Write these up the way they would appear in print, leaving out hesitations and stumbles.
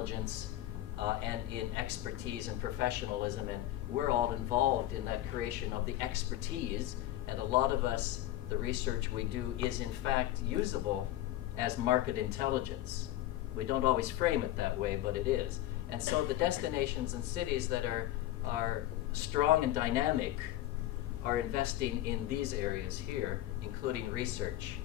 intelligence and in expertise and professionalism, and we're all involved in that creation of the expertise, and a lot of us, the research we do is in fact usable as market intelligence. We don't always frame it that way, but it is. And so the destinations and cities that are strong and dynamic are investing in these areas here, including research.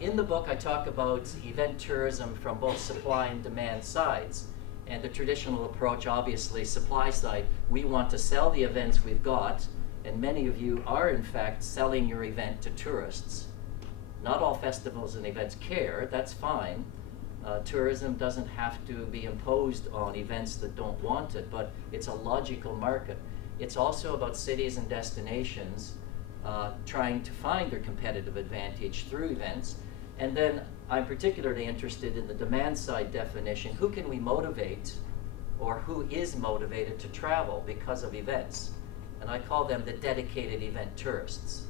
In the book, I talk about event tourism from both supply and demand sides. And the traditional approach, obviously, supply side. We want to sell the events we've got, and many of you are, in fact, selling your event to tourists. Not all festivals and events care, that's fine. Tourism doesn't have to be imposed on events that don't want it, but it's a logical market. It's also about cities and destinations trying to find their competitive advantage through events. And then I'm particularly interested in the demand side definition. Who can we motivate, or who is motivated to travel because of events? And I call them the dedicated event tourists.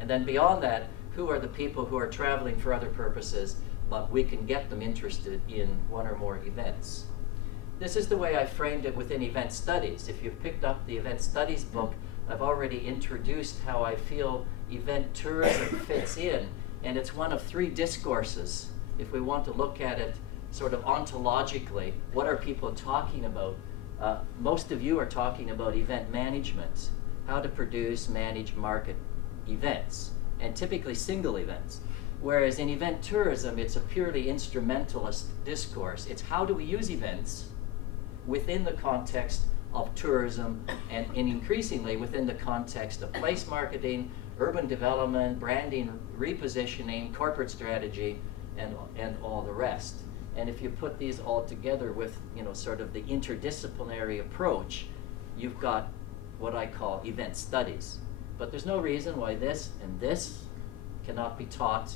And then beyond that, who are the people who are traveling for other purposes, but we can get them interested in one or more events? This is the way I framed it within event studies. If you've picked up the event studies book, I've already introduced how I feel event tourism fits in. And it's one of three discourses. If we want to look at it sort of ontologically, what are people talking about? Most of you are talking about event management, how to produce, manage, market events, and typically single events. Whereas in event tourism, it's a purely instrumentalist discourse. It's how do we use events within the context of tourism, and increasingly within the context of place marketing, urban development, branding, repositioning, corporate strategy, and all the rest. And if you put these all together with, sort of the interdisciplinary approach, you've got what I call event studies. But there's no reason why this and this cannot be taught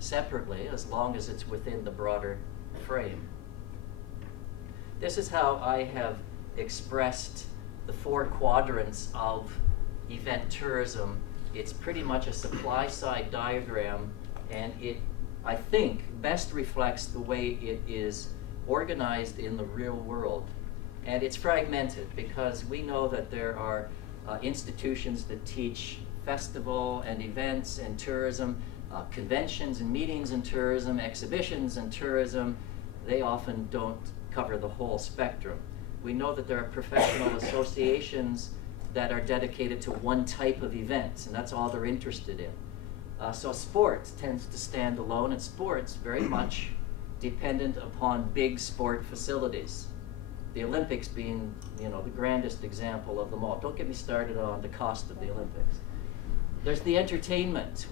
separately as long as it's within the broader frame. This is how I have expressed the 4 quadrants of event tourism. It's pretty much a supply side diagram, and it, I think, best reflects the way it is organized in the real world. And it's fragmented because we know that there are institutions that teach festival and events and tourism, conventions and meetings and tourism, exhibitions and tourism. They often don't cover the whole spectrum. We know that there are professional associations that are dedicated to one type of event, and that's all they're interested in. So sports tends to stand alone, and sports very much dependent upon big sport facilities. The Olympics being, the grandest example of them all. Don't get me started on the cost of the Olympics. There's the entertainment,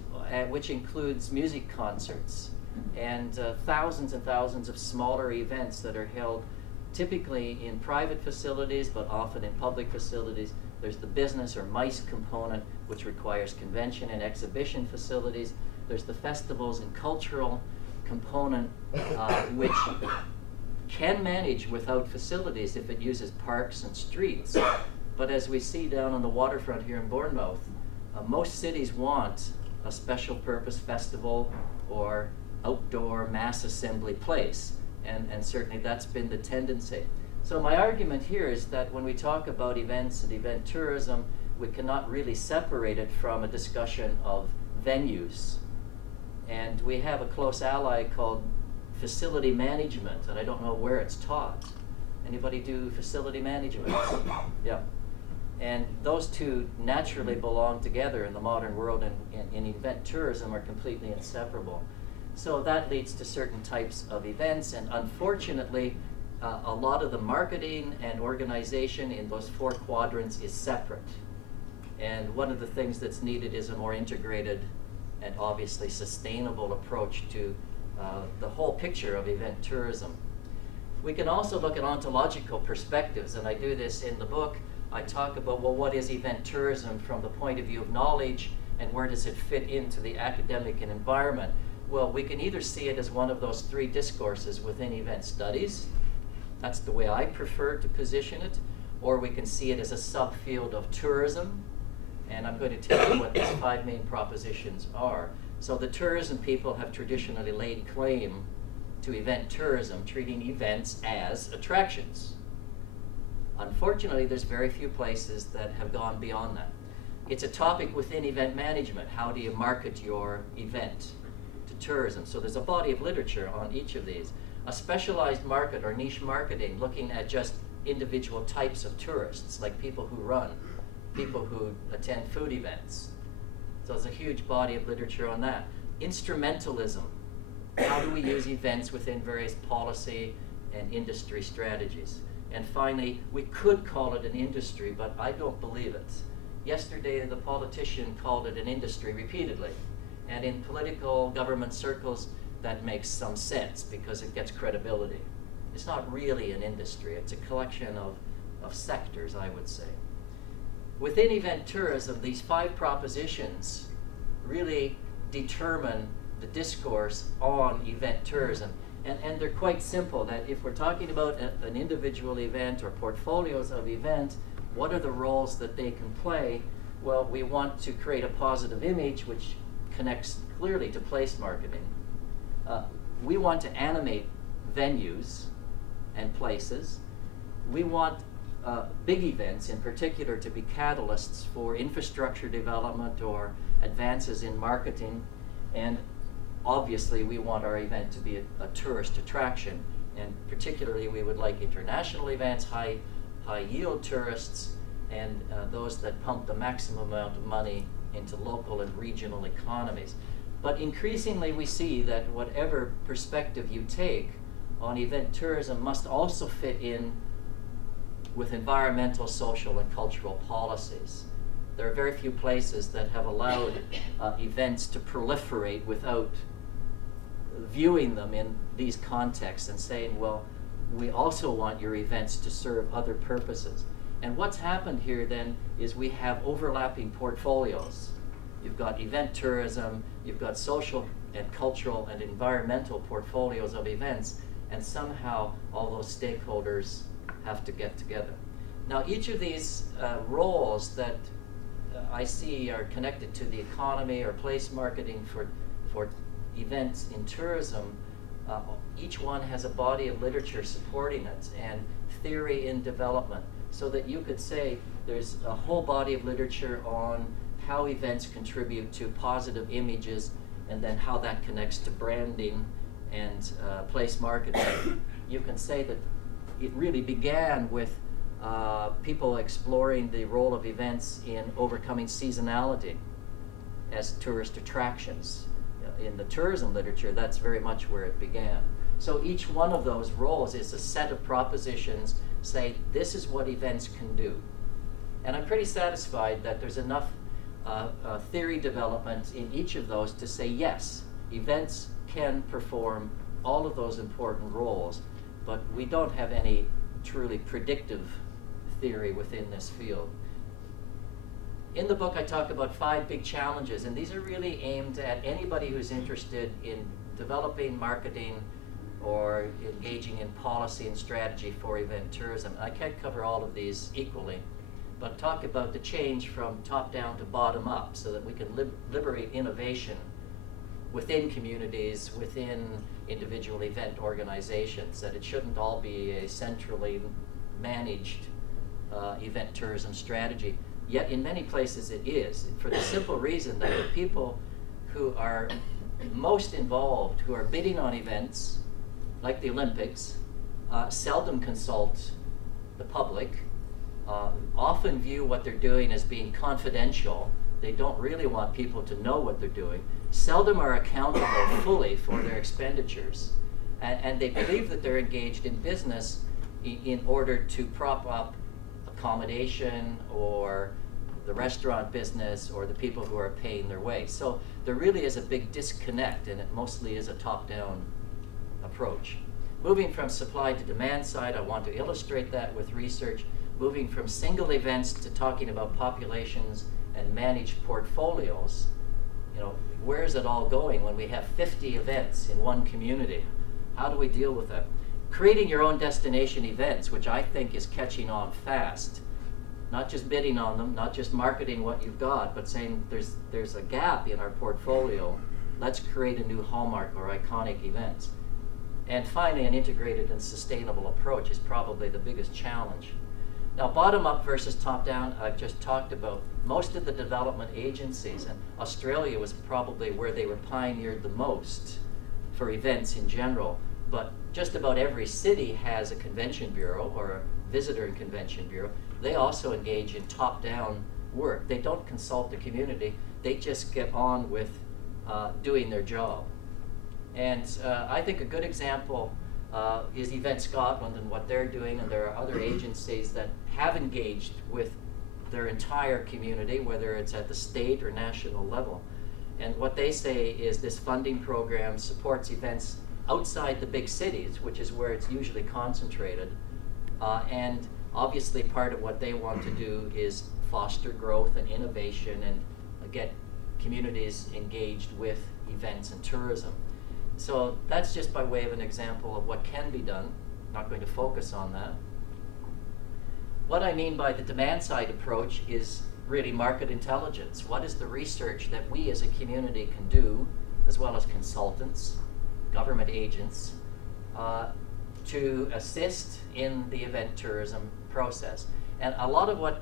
which includes music concerts and thousands and thousands of smaller events that are held typically in private facilities, but often in public facilities. There's the business or MICE component, which requires convention and exhibition facilities. There's the festivals and cultural component, which can manage without facilities if it uses parks and streets. But as we see down on the waterfront here in Bournemouth, most cities want a special purpose festival or outdoor mass assembly place. And certainly that's been the tendency. So my argument here is that when we talk about events and event tourism, we cannot really separate it from a discussion of venues. And we have a close ally called facility management, and I don't know where it's taught. Anybody do facility management? Yeah. And those two naturally belong together in the modern world, and event tourism are completely inseparable. So that leads to certain types of events, and unfortunately, a lot of the marketing and organization in those 4 quadrants is separate. And one of the things that's needed is a more integrated and obviously sustainable approach to the whole picture of event tourism. We can also look at ontological perspectives, and I do this in the book. I talk about, well, what is event tourism from the point of view of knowledge, and where does it fit into the academic and environment? Well, we can either see it as one of those 3 discourses within event studies. That's the way I prefer to position it. Or we can see it as a subfield of tourism. And I'm going to tell you what these 5 main propositions are. So the tourism people have traditionally laid claim to event tourism, treating events as attractions. Unfortunately, there's very few places that have gone beyond that. It's a topic within event management. How do you market your event to tourism? So there's a body of literature on each of these. A specialized market or niche marketing, looking at just individual types of tourists, like people who run, people who attend food events. So there's a huge body of literature on that. Instrumentalism. How do we use events within various policy and industry strategies? And finally, we could call it an industry, but I don't believe it. Yesterday, the politician called it an industry repeatedly. And in political government circles, that makes some sense because it gets credibility. It's not really an industry. It's a collection of sectors, I would say. Within event tourism, these 5 propositions really determine the discourse on event tourism. And they're quite simple, that if we're talking about an individual event or portfolios of events, what are the roles that they can play? Well, we want to create a positive image which connects clearly to place marketing. We want to animate venues and places. We want big events in particular to be catalysts for infrastructure development or advances in marketing. And obviously, we want our event to be a tourist attraction, and particularly we would like international events, high yield tourists, and those that pump the maximum amount of money into local and regional economies. But increasingly we see that whatever perspective you take on event tourism must also fit in with environmental, social, and cultural policies. There are very few places that have allowed events to proliferate without viewing them in these contexts and saying, well, we also want your events to serve other purposes. And what's happened here then is we have overlapping portfolios. You've got event tourism, you've got social and cultural and environmental portfolios of events, and somehow all those stakeholders have to get together. Now, each of these roles that I see are connected to the economy or place marketing for events in tourism, each one has a body of literature supporting it and theory in development, so that you could say there's a whole body of literature on how events contribute to positive images and then how that connects to branding and place marketing. You can say that it really began with people exploring the role of events in overcoming seasonality as tourist attractions. In the tourism literature, that's very much where it began. So each one of those roles is a set of propositions say this is what events can do. And I'm pretty satisfied that there's enough theory development in each of those to say yes, events can perform all of those important roles, but we don't have any truly predictive theory within this field. In the book, I talk about 5 big challenges, and these are really aimed at anybody who's interested in developing marketing or engaging in policy and strategy for event tourism. I can't cover all of these equally, but talk about the change from top down to bottom up so that we can liberate innovation within communities, within individual event organizations, that it shouldn't all be a centrally managed event tourism strategy. Yet in many places it is, for the simple reason that the people who are most involved, who are bidding on events, like the Olympics, seldom consult the public, often view what they're doing as being confidential. They don't really want people to know what they're doing, seldom are accountable fully for their expenditures, and they believe that they're engaged in business in order to prop up accommodation or the restaurant business or the people who are paying their way. So there really is a big disconnect, and it mostly is a top-down approach. Moving from supply to demand side, I want to illustrate that with research. Moving from single events to talking about populations and managed portfolios. You know, where is it all going when we have 50 events in one community? How do we deal with that? Creating your own destination events, which I think is catching on fast. Not just bidding on them, not just marketing what you've got, but saying there's a gap in our portfolio. Let's create a new hallmark or iconic events. And finally, an integrated and sustainable approach is probably the biggest challenge. Now, bottom-up versus top-down, I've just talked about. Most of the development agencies, and Australia was probably where they were pioneered the most for events in general, but just about every city has a convention bureau or a visitor and convention bureau. They also engage in top-down work. They don't consult the community. They just get on with doing their job. And I think a good example is Event Scotland and what they're doing, and there are other agencies that have engaged with their entire community, whether it's at the state or national level. And what they say is this funding program supports events outside the big cities, which is where it's usually concentrated. And obviously part of what they want to do is foster growth and innovation and get communities engaged with events and tourism. So that's just by way of an example of what can be done. Not going to focus on that. What I mean by the demand side approach is really market intelligence. What is the research that we as a community can do, as well as consultants, government agents, to assist in the event tourism process? And a lot of what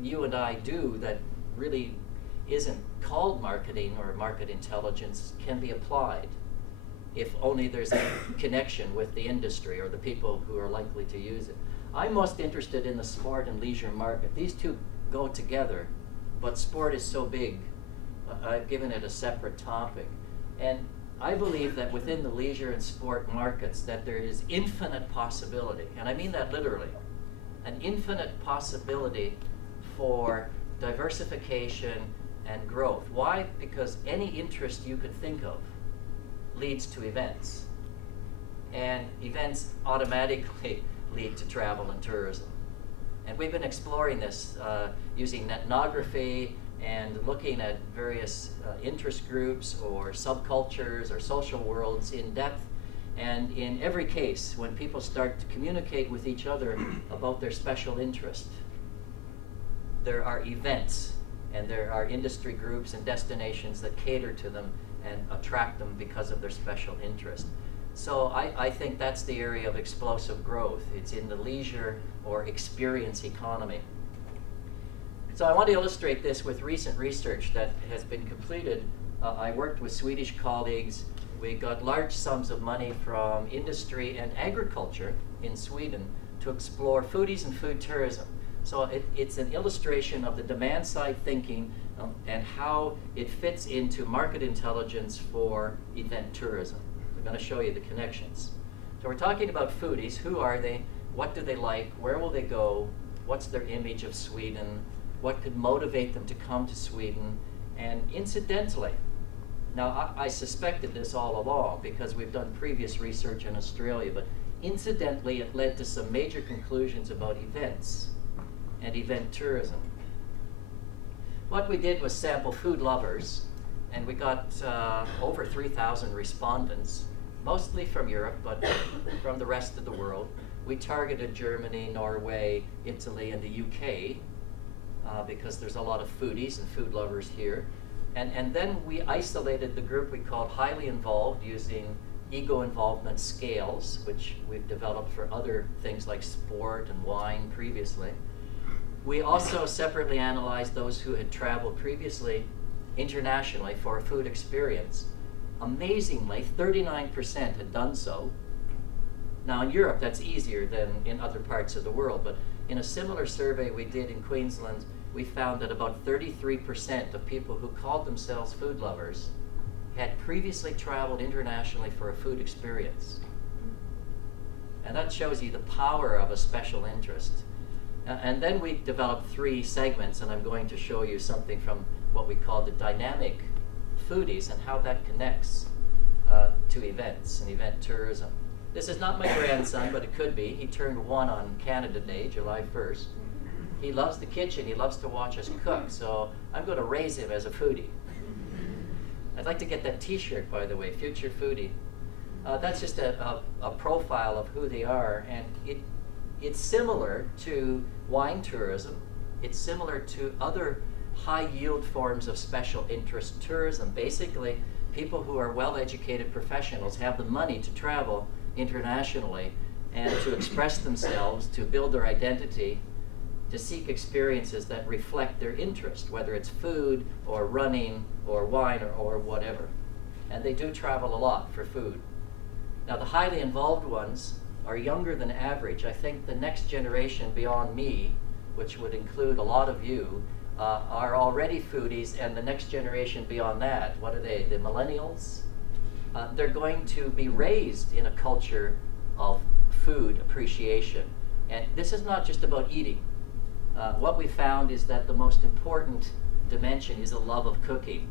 you and I do that really isn't called marketing or market intelligence can be applied if only there's a connection with the industry or the people who are likely to use it. I'm most interested in the sport and leisure market. These two go together, but sport is so big, I've given it a separate topic. And I believe that within the leisure and sport markets that there is infinite possibility, and I mean that literally, an infinite possibility for diversification and growth. Why? Because any interest you could think of leads to events. And events automatically lead to travel and tourism. And we've been exploring this using ethnography and looking at various interest groups or subcultures or social worlds in depth. And in every case, when people start to communicate with each other about their special interest, there are events and there are industry groups and destinations that cater to them and attract them because of their special interest. So I think that's the area of explosive growth. It's in the leisure or experience economy. So I want to illustrate this with recent research that has been completed. I worked with Swedish colleagues. We got large sums of money from industry and agriculture in Sweden to explore foodies and food tourism. So it's an illustration of the demand side thinking and how it fits into market intelligence for event tourism. I'm going to show you the connections. So we're talking about foodies. Who are they? What do they like? Where will they go? What's their image of Sweden? What could motivate them to come to Sweden? And incidentally, now I suspected this all along because we've done previous research in Australia, but incidentally it led to some major conclusions about events and event tourism. What we did was sample food lovers, and we got over 3,000 respondents, mostly from Europe, but from the rest of the world. We targeted Germany, Norway, Italy, and the UK, because there's a lot of foodies and food lovers here. And then we isolated the group we called highly involved using ego involvement scales, which we've developed for other things like sport and wine previously. We also separately analyzed those who had traveled previously internationally for a food experience. Amazingly, 39% had done so. Now in Europe, that's easier than in other parts of the world, but in a similar survey we did in Queensland, we found that about 33% of people who called themselves food lovers had previously traveled internationally for a food experience. And that shows you the power of a special interest. And then we developed 3 segments, and I'm going to show you something from what we call the dynamic foodies and how that connects to events and event tourism. This is not my grandson, but it could be. He turned 1 on Canada Day, July 1st. He loves the kitchen. He loves to watch us cook, so I'm going to raise him as a foodie. I'd like to get that t-shirt, by the way, Future Foodie. That's just a profile of who they are, and it's similar to wine tourism. It's similar to other high yield forms of special interest tourism. Basically, people who are well-educated professionals have the money to travel internationally and to express themselves, to build their identity, to seek experiences that reflect their interest, whether it's food or running or wine or whatever. And they do travel a lot for food. Now, the highly involved ones are younger than average. I think the next generation beyond me, which would include a lot of you, are already foodies, and the next generation beyond that, what are they, the Millennials? They're going to be raised in a culture of food appreciation. And this is not just about eating. What we found is that the most important dimension is a love of cooking.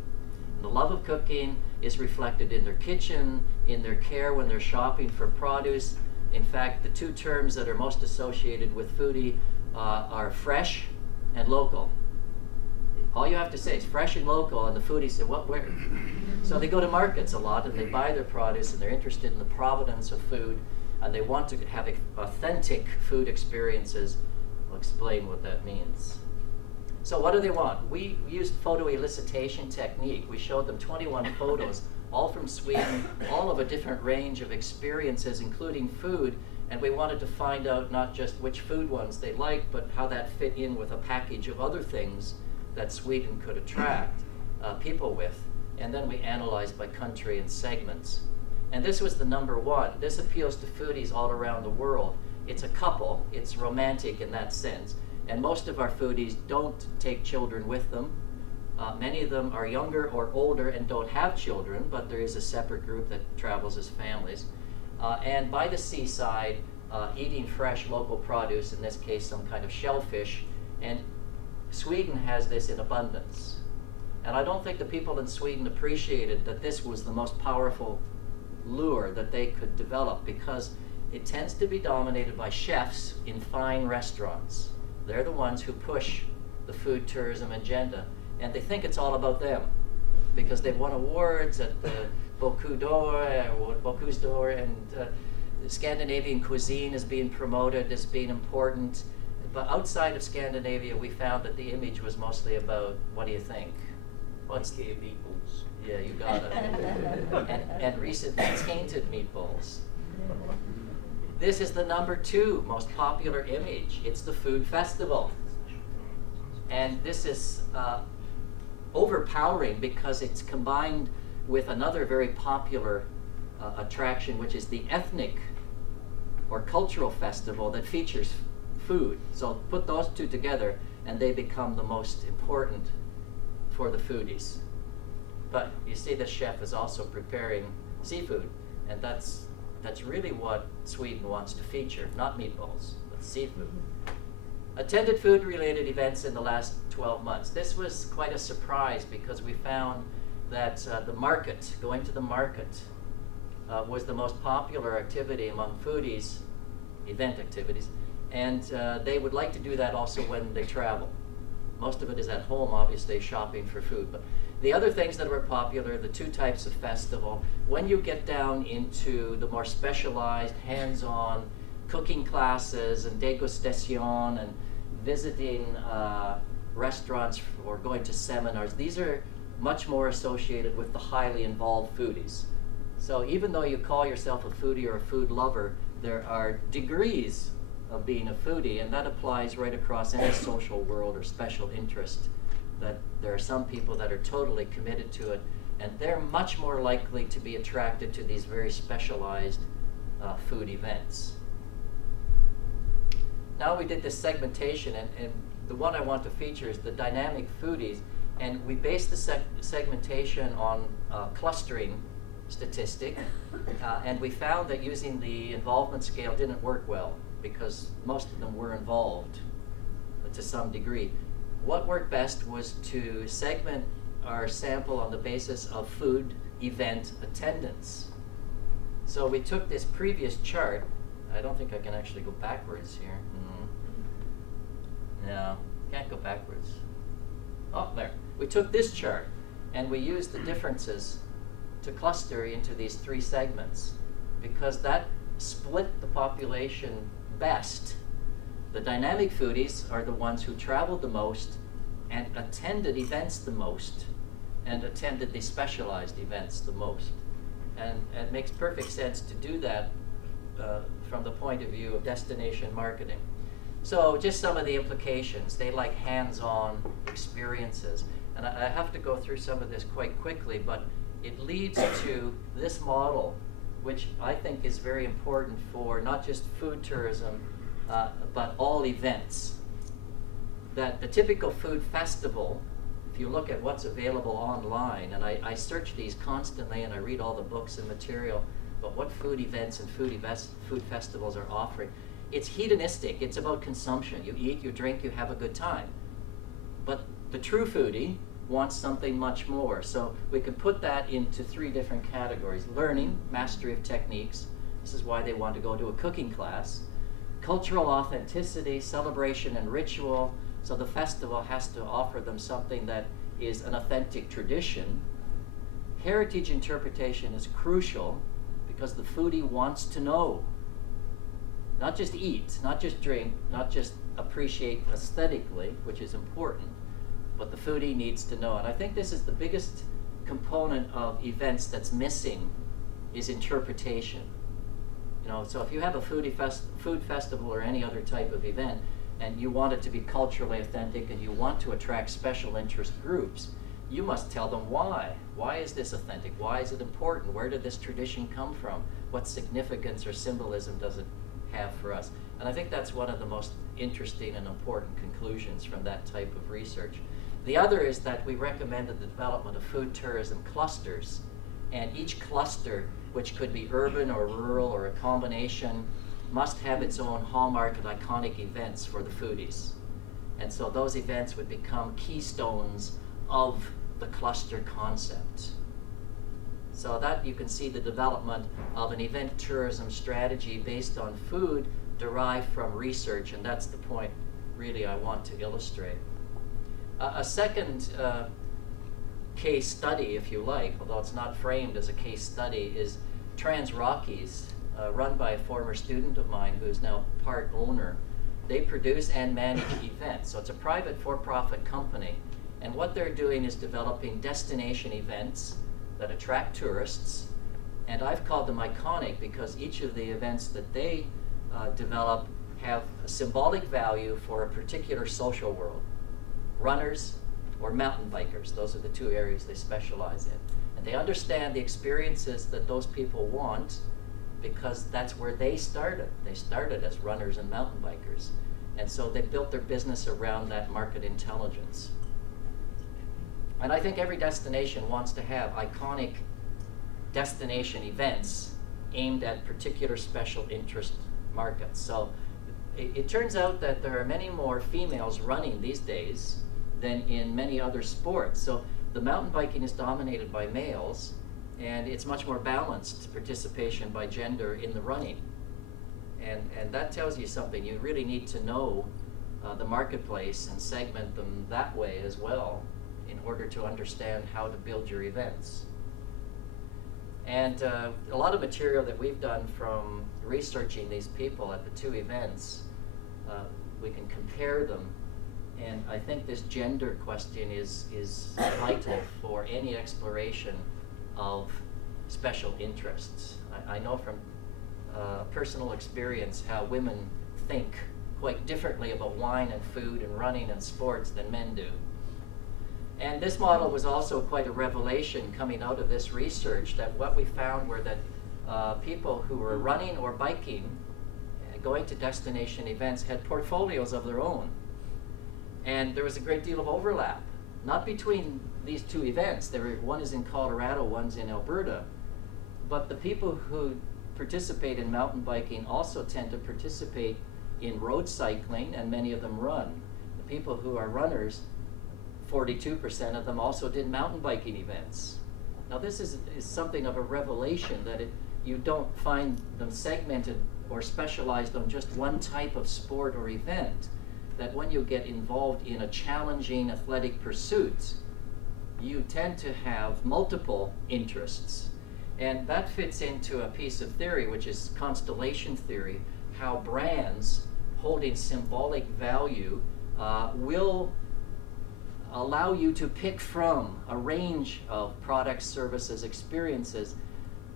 And the love of cooking is reflected in their kitchen, in their care when they're shopping for produce. In fact, the two terms that are most associated with foodie are fresh and local. All you have to say is fresh and local, and the foodie say, what, where? So they go to markets a lot, and they buy their produce, and they're interested in the provenance of food, and they want to have authentic food experiences. I'll explain what that means. So what do they want? We used photo elicitation technique. We showed them 21 photos, all from Sweden, all of a different range of experiences, including food, and we wanted to find out not just which food ones they liked, but how that fit in with a package of other things that Sweden could attract people with. And then we analyzed by country and segments. And this was the number one. This appeals to foodies all around the world. It's a couple, it's romantic in that sense. And most of our foodies don't take children with them. Many of them are younger or older and don't have children, but there is a separate group that travels as families. And by the seaside, eating fresh local produce, in this case some kind of shellfish. And Sweden has this in abundance. And I don't think the people in Sweden appreciated that this was the most powerful lure that they could develop, because it tends to be dominated by chefs in fine restaurants. They're the ones who push the food tourism agenda, and they think it's all about them because they've won awards at the Bocuse d'Or, and Scandinavian cuisine is being promoted as being important. But outside of Scandinavia, we found that the image was mostly about, what do you think? What's the meatballs? Yeah, you got it. and recently tainted meatballs. This is the number 2 most popular image. It's the food festival. And this is overpowering because it's combined with another very popular attraction, which is the ethnic or cultural festival that features food. So put those two together and they become the most important for the foodies. But you see, the chef is also preparing seafood, and that's really what Sweden wants to feature, not meatballs, but seafood. Attended food-related events in the last 12 months. This was quite a surprise because we found that the market, going to the market, was the most popular activity among foodies, event activities, and they would like to do that also when they travel. Most of it is at home, obviously, shopping for food. But the other things that were popular, the 2 types of festival, when you get down into the more specialized, hands-on cooking classes and degustation and visiting restaurants or going to seminars, these are much more associated with the highly involved foodies. So even though you call yourself a foodie or a food lover, there are degrees of being a foodie, and that applies right across any social world or special interest. That there are some people that are totally committed to it, and they're much more likely to be attracted to these very specialized food events. Now we did this segmentation, and the one I want to feature is the dynamic foodies, and we based the segmentation on clustering statistic, and we found that using the involvement scale didn't work well because most of them were involved to some degree. What worked best was to segment our sample on the basis of food event attendance. So we took this previous chart. I don't think I can actually go backwards here. No, can't go backwards. Oh, there. We took this chart and we used the differences to cluster into these 3 segments because that split the population best. The dynamic foodies are the ones who traveled the most and attended events the most. and attended the specialized events the most. And it makes perfect sense to do that from the point of view of destination marketing. So just some of the implications. They like hands-on experiences. And I have to go through some of this quite quickly, but it leads to this model, which I think is very important for not just food tourism, but all events. That the typical food festival, if you look at what's available online, and I search these constantly and I read all the books and material about what food events and food festivals are offering, it's hedonistic. It's about consumption. You eat, you drink, you have a good time. But the true foodie wants something much more. So we could put that into three different categories. Learning, mastery of techniques. This is why they want to go to a cooking class. Cultural authenticity, celebration and ritual. So the festival has to offer them something that is an authentic tradition. Heritage interpretation is crucial because the foodie wants to know. Not just eat, not just drink, not just appreciate aesthetically, which is important, but the foodie needs to know. And I think this is the biggest component of events that's missing, is interpretation. You know, so if you have a food festival or any other type of event, and you want it to be culturally authentic and you want to attract special interest groups, you must tell them why. Why is this authentic? Why is it important? Where did this tradition come from? What significance or symbolism does it have for us? And I think that's one of the most interesting and important conclusions from that type of research. The other is that we recommended the development of food tourism clusters, and each cluster, which could be urban or rural or a combination, must have its own hallmark and iconic events for the foodies. And so those events would become keystones of the cluster concept. So that you can see the development of an event tourism strategy based on food derived from research, and that's the point really I want to illustrate. A second case study, if you like, although it's not framed as a case study, is Trans Rockies, run by a former student of mine who is now part owner. They produce and manage events. So it's a private for-profit company. And what they're doing is developing destination events that attract tourists. And I've called them iconic because each of the events that they develop have a symbolic value for a particular social world. Runners or mountain bikers, those are the two areas they specialize in. And they understand the experiences that those people want because that's where they started. They started as runners and mountain bikers. And so they built their business around that market intelligence. And I think every destination wants to have iconic destination events aimed at particular special interest markets. So it turns out that there are many more females running these days than in many other sports. So the mountain biking is dominated by males, and it's much more balanced participation by gender in the running. And that tells you something. You really need to know the marketplace and segment them that way as well in order to understand how to build your events. And a lot of material that we've done from researching these people at the two events, we can compare them. And I think this gender question is vital for any exploration of special interests. I know from personal experience how women think quite differently about wine and food and running and sports than men do. And this model was also quite a revelation coming out of this research, that what we found were that people who were running or biking, going to destination events, had portfolios of their own. And there was a great deal of overlap, not between these two events. One is in Colorado, one's in Alberta. But the people who participate in mountain biking also tend to participate in road cycling, and many of them run. The people who are runners, 42% of them also did mountain biking events. Now this is something of a revelation, that you don't find them segmented or specialized on just one type of sport or event. That when you get involved in a challenging athletic pursuit, you tend to have multiple interests. And that fits into a piece of theory, which is Constellation Theory, how brands holding symbolic value will allow you to pick from a range of products, services, experiences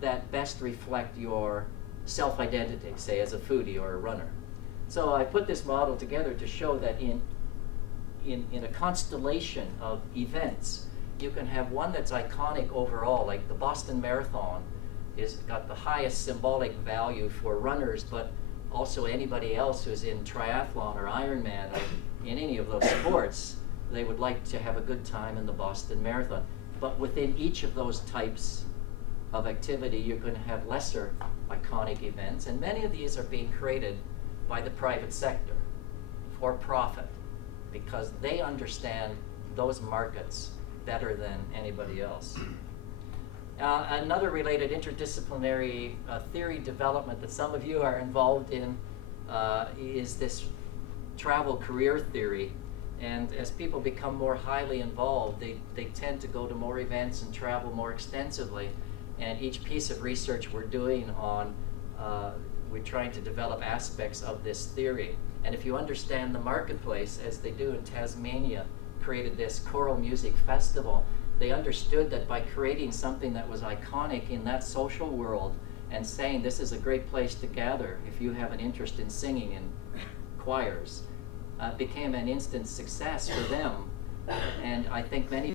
that best reflect your self-identity, say as a foodie or a runner. So I put this model together to show that in a constellation of events, you can have one that's iconic overall, like the Boston Marathon is got the highest symbolic value for runners, but also anybody else who's in triathlon or Ironman or in any of those sports, they would like to have a good time in the Boston Marathon. But within each of those types of activity, you're going to have lesser iconic events, and many of these are being created by the private sector for profit because they understand those markets better than anybody else. Another related interdisciplinary theory development that some of you are involved in is this travel career theory. And as people become more highly involved, they tend to go to more events and travel more extensively. And each piece of research we're doing on, we're trying to develop aspects of this theory. And if you understand the marketplace, as they do in Tasmania, created this choral music festival, they understood that by creating something that was iconic in that social world and saying this is a great place to gather if you have an interest in singing in choirs, became an instant success for them. And I think many